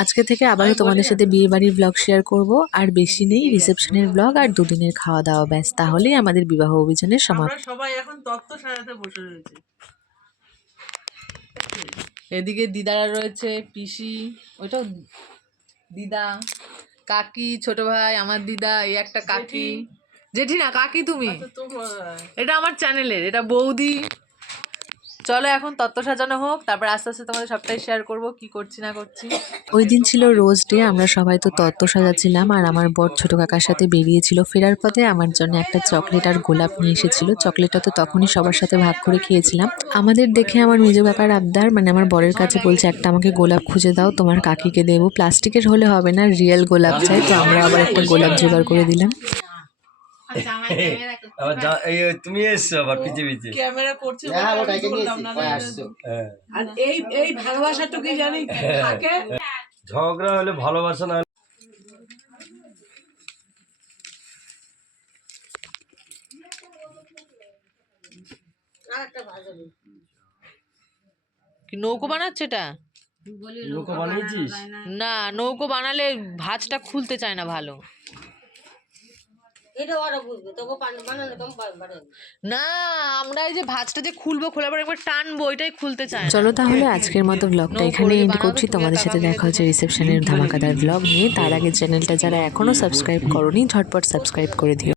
আজকে থেকে আবারও তোমাদের সাথে বিয়ে বাড়ির ব্লগ শেয়ার করব। আর বেশি নেই, রিসেপশনের ব্লগ আর দুদিনের খাওয়া দাওয়া, ব্যাস তাহলেই আমাদের বিবাহ অভিযানের সমাপ্তি। সবাই এখন তত্ত্ব সাজাতে বসে রয়েছে। এদিকে দিদারা রয়েছে, পিসি, ওইটাও দিদা, কাকি, ছোট ভাই, আমার দিদা, এই একটা কাকি, জেঠি না কাকি তুমি, এটা আমার চ্যানেলের, এটা বৌদি। চলো এখন তত্ত্ব সাজানো হোক, তারপর আস্তে আস্তে তোমাদের সবটাই শেয়ার করব কি করছি না করছি। ওই দিন ছিল রোজ ডে, আমরা সবাই তো তত্ত্ব সাজাচ্ছিলাম আর আমার বর ছোট কাকার সাথে বেরিয়েছিল। ফেরার পথে আমার জন্য একটা চকলেট আর গোলাপ নিয়ে এসেছিল। চকলেটটা তো তখনই সবার সাথে ভাগ করে খেয়েছিলাম। আমাদের দেখে আমার মেজো কাকার আবদার, মানে আমার বরের কাছে বলছে একটা আমাকে গোলাপ খুঁজে দাও, তোমার কাকিকে দেবো। প্লাস্টিকের হলে হবে না, রিয়েল গোলাপ চাই। তো আমরা আবার একটা গোলাপ জোগাড় করে দিলাম। তুমি এসছো আবার পিছে পিছে ক্যামেরা করছে আর এই ভালোবাসাটুকুই জানি থাকে। ঝগড়া হলে ভালোবাসা না। কি নৌকো বানাচ্ছে এটা? নৌকো বানিয়েছিস? না, নৌকো বানালে ভাঁজটা খুলতে চায় না ভালো। না, আমরা এই যে ভাঁজটা যে খুলবো, খোলার পর একবার টানবো, এটাই খুলতে চায় না। চলো তাহলে আজকের মতো ব্লগটা এখানে এন্ড করছি। তোমাদের সাথে দেখা হচ্ছে রিসেপশনের ধামাকাদার ব্লগ নিয়ে। তার আগে চ্যানেলটা যারা এখনো সাবস্ক্রাইব করোনি, ঝটপট সাবস্ক্রাইব করে দিও।